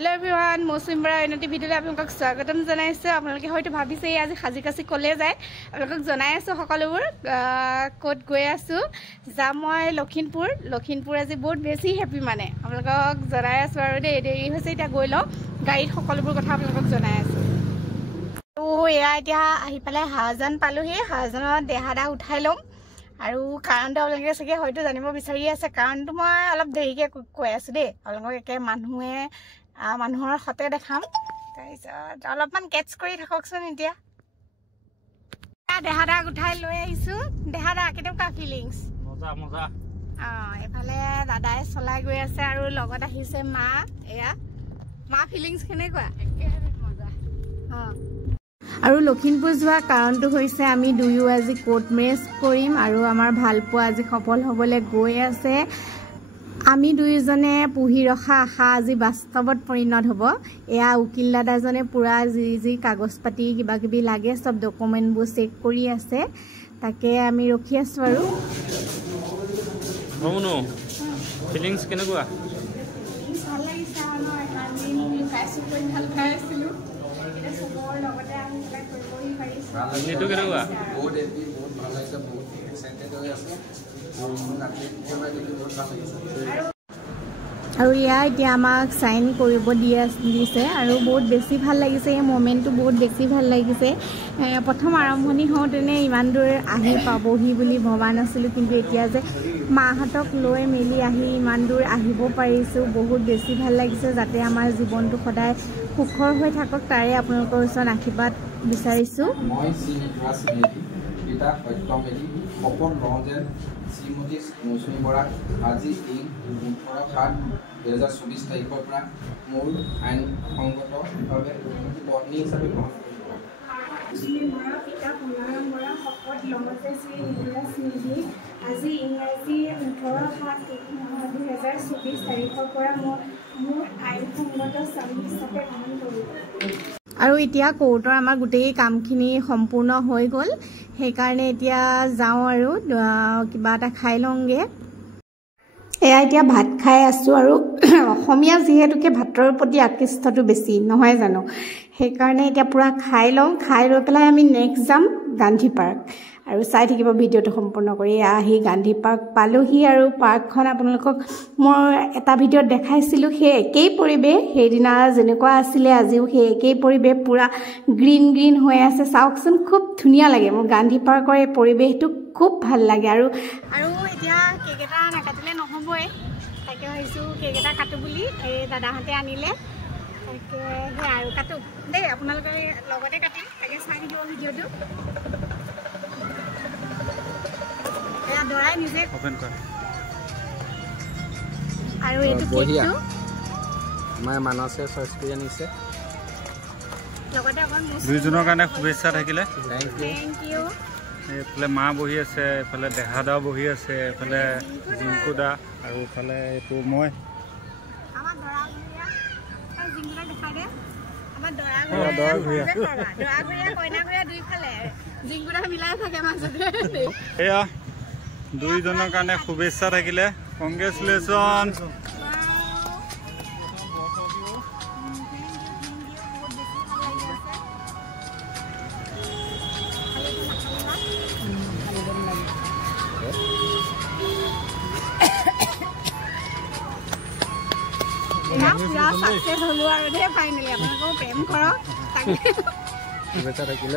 Hello everyone, Moswimbara Unity video le apnalok swagatam janaisu. Apnaloke hoyto bhabise ei aji khajikasi kole jay. Apnalok janai asu sokolobor kot goi asu. Jamoi Lokhinpur aji bahut beshi happy mane. Apnalok janai asu aru deri hoise eta goi lo gari sokolobor kotha apnalok janai asu. To eya etia ahi pale hajan paluhi hajanot dehada uthai lom. আৰু কাৰণটো আপোনালোকে সকে হয়তো জানিব বিচাৰি আছে কাৰণটো মই অলপ দেৰিকে কৈ আছো দেই আপোনালোকক একে মানুহৰ হতে দেখাম তাৰপিছত অলপমান কেটচ কৰি থাককচোন এতিয়া দেহাদা উঠাই লৈ আহিছো দেহাদা কেনেকুৱা ফিলিংছ মজা এফালে দাদাই চলাই গৈ আছে আৰু লগত আহিছে মা এয়া মা ফিলিংছ কেনেকুৱা একেবাৰে মজা আৰু লখিমপুৰ যোৱা কাৰণটো হৈছে আমি দুয়ো আজি কোৰ্ট মেৰেজ কৰিম আৰু আমাৰ ভালপোৱা আজি সফল হ'বলৈ গৈ আছে আমি দুইজনে পুহি ৰখা আশা আজি বাস্তৱত পৰিণত হ'ব এয়া উকিল দাদাজনে পুৰা যি কাগজ পাতি কিবা কিবি লাগে সব ডকুমেন্টবোৰ চেক কৰি আছে তাকে আমি ৰখি আছো আৰু মমনো ফিলিংছ কেনেকুৱা ভাল লাগিছে আমি কাইছো কৰি ভাল পাইছিলো নিটো কেনেকুৱা বহুত এপি বহুত ভাল লাগিছে বহুত এক্সাইটেড হৈ আছে আৰু ইয়া এতিয়া আমাক সাইন কৰিব দিছে আৰু বহুত বেছি ভাল লাগিছে এই মোমেন্টটো বহুত বেছি ভাল লাগিছে প্ৰথম আৰম্ভণি হওঁতেনে ইমান দূৰ আহি পাবহি বুলি ভবা নাছিলো কিন্তু এতিয়া যে মাহতক লৈ মেলি আহি ইমান দূৰ আহিব পাৰিছো বহুত বেছি ভাল লাগিছে যাতে আমাৰ জীৱনটো সদায় সুখৰ হৈ থাকক তাৰে আপোনালোকৰ ওচৰত আশীৰ্বাদ বিচাৰিছো মই শ্ৰীনিবাস মেধি পিতা সত্যমেধি সপন ৰঞ্জন শ্ৰীমতী মৌচুমী বৰা আজি 18/7/2024 তাৰিখৰ পৰা মোৰ আইনসংগতভাৱে পত্নী হিচাপে গ্ৰহণ কৰিছোঁ পিতা পুনাৰাম বৰা শপত লগতে শ্ৰী নিবাস মেধি আজি ইংৰাজী 18/7/2024 তাৰিখৰ পৰা মোৰ আইনসংগত স্বামী হিচাপে গ্ৰহণ কৰিলোঁ আৰু এতিয়া কোৰ্টৰ আমাৰ গোটেই কামখিনি সম্পূৰ্ণ হৈ গ'ল সেইকাৰণে এতিয়া যাওঁ আৰু কিবা এটা খাই লওঁগে এয়া এতিয়া ভাত খাই আছো আৰু অসমীয়া যিহেতুকে ভাতৰ প্ৰতি আকৃষ্টটো বেছি নহয় জানো সেইকাৰণে এতিয়া পুৰা খাই লওঁ খাই লৈ পেলাই আমি নেক্সট যাম গান্ধী পাৰ্ক আৰু চাই থাকিব ভিডিঅ'টো সম্পূৰ্ণ কৰি আহি গান্ধী পাৰ্ক পালোহি আৰু পাৰ্কখন আপোনালোকক মই এটা ভিডিঅ'ত দেখাইছিলোঁ সেই একেই পৰিৱেশ সেইদিনা যেনেকুৱা আছিলে আজিও সেই একেই পৰিৱেশ পুৰা গ্ৰীণ হৈ আছে চাওকচোন খুব ধুনীয়া লাগে মোৰ গান্ধী পাৰ্কৰ এই পৰিৱেশটো খুব ভাল লাগে আৰু এতিয়া কেক এটা নাকাটিলে নহ'বই তাকে ভাবিছোঁ কেক এটা কাটো বুলি এই দাদাহঁতে আনিলে তাকে সেই আৰু কাটো দেই আপোনালোকে লগতে কাটিম তাকে চাই থাকিব ভিডিঅ'টো দৰাই নিজে ওপেন কৰ আৰু এইটো কেকটো আমাৰ মানসে চইচ কৰি আনিছে লগতে অকণ দুইজনৰ কাৰণে শুভেচ্ছা থাকিলে থেংক ইউ এইফালে মা বহি আছে এইফালে দেহাদা বহি আছে এইফালে জিংকু দা আৰু এইফালে এইটো মই আমাৰ দৰা ঘৰিয়া জিংকুদা দেখাই দে আমাৰ দৰা ঘৰিয়া কইনা ঘৰিয়া দুইফালে জিংকুদা মিলাই থাকে মাজতে এয়া দুইজনৰ কাৰণে শুভেচ্ছা থাকিলে কংগ্ৰেচুলেশ্যন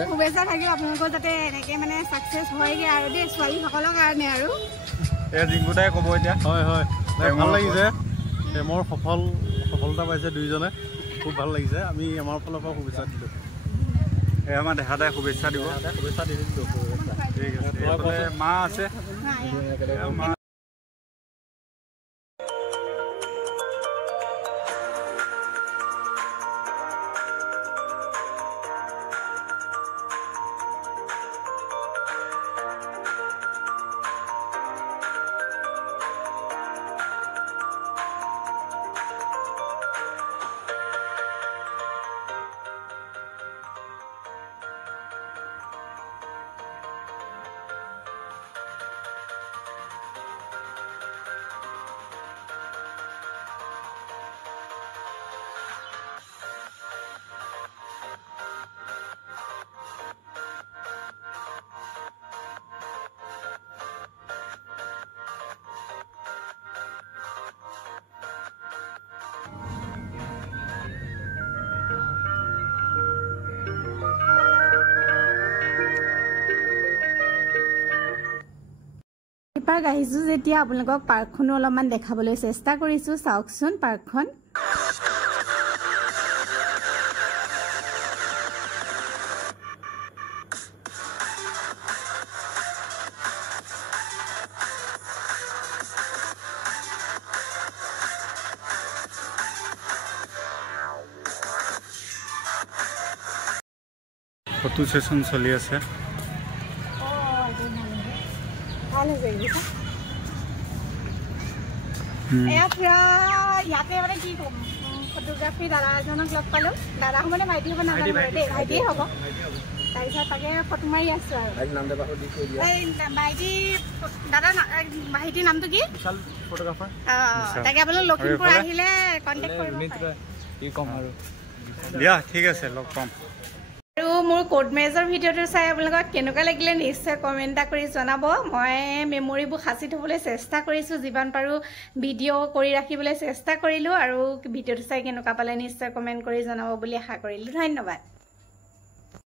শুভেচ্ছা থাকিলে আপোনালোকৰ যাতে এনেকে মানে সাকসেস হয়গে আৰু দেই ছোৱালীসকলৰ কাৰণে আৰু জিংকুদাই ক'ব এতিয়া হয় ভাল লাগিছে মোৰ সফলতা পাইছে দুইজনে খুব ভাল লাগিছে আমি আমাৰ ফালৰ পৰা শুভেচ্ছা দিলোঁ আমাৰ দেহাদাই শুভেচ্ছা দিব ঠিক আছে মা আছে পাৰ্ক আহিছোঁ যেতিয়া আপোনালোকক পাৰ্কখনো অলপমান দেখাবলৈ চেষ্টা কৰিছোঁ। চাওকচোন পাৰ্কখন। ফটো সেশন চলি আছে। ইয়াতে মানে কি ক'ম, ফটোগ্ৰাফী দাদা এজনক লগ পালোঁ। দাদা মানে ভাইটি হ'ব নাজানো দেই, ভাইটিয়ে হ'ব। তাৰপিছত তাকে ফটো মাৰি আছোঁ আৰু ভাইটি দাদা ভাইটিৰ নামটো কি? তাকে আপোনালোক লখিমপুৰ আহিলে কণ্টেক্ট কৰিব দিয়া। ঠিক আছে, লগ পাম। আৰু মোৰ কোড মেজৰ ভিডিঅ'টো চাই আপোনালোকক কেনেকুৱা লাগিলে নিশ্চয় কমেণ্ট এটা কৰি জনাব। মই মেমৰিবোৰ সাঁচি থ'বলৈ চেষ্টা কৰিছোঁ, যিমান পাৰোঁ ভিডিঅ' কৰি ৰাখিবলৈ চেষ্টা কৰিলোঁ। আৰু ভিডিঅ'টো চাই কেনেকুৱা পালে নিশ্চয় কমেণ্ট কৰি জনাব বুলি আশা কৰিলোঁ। ধন্যবাদ।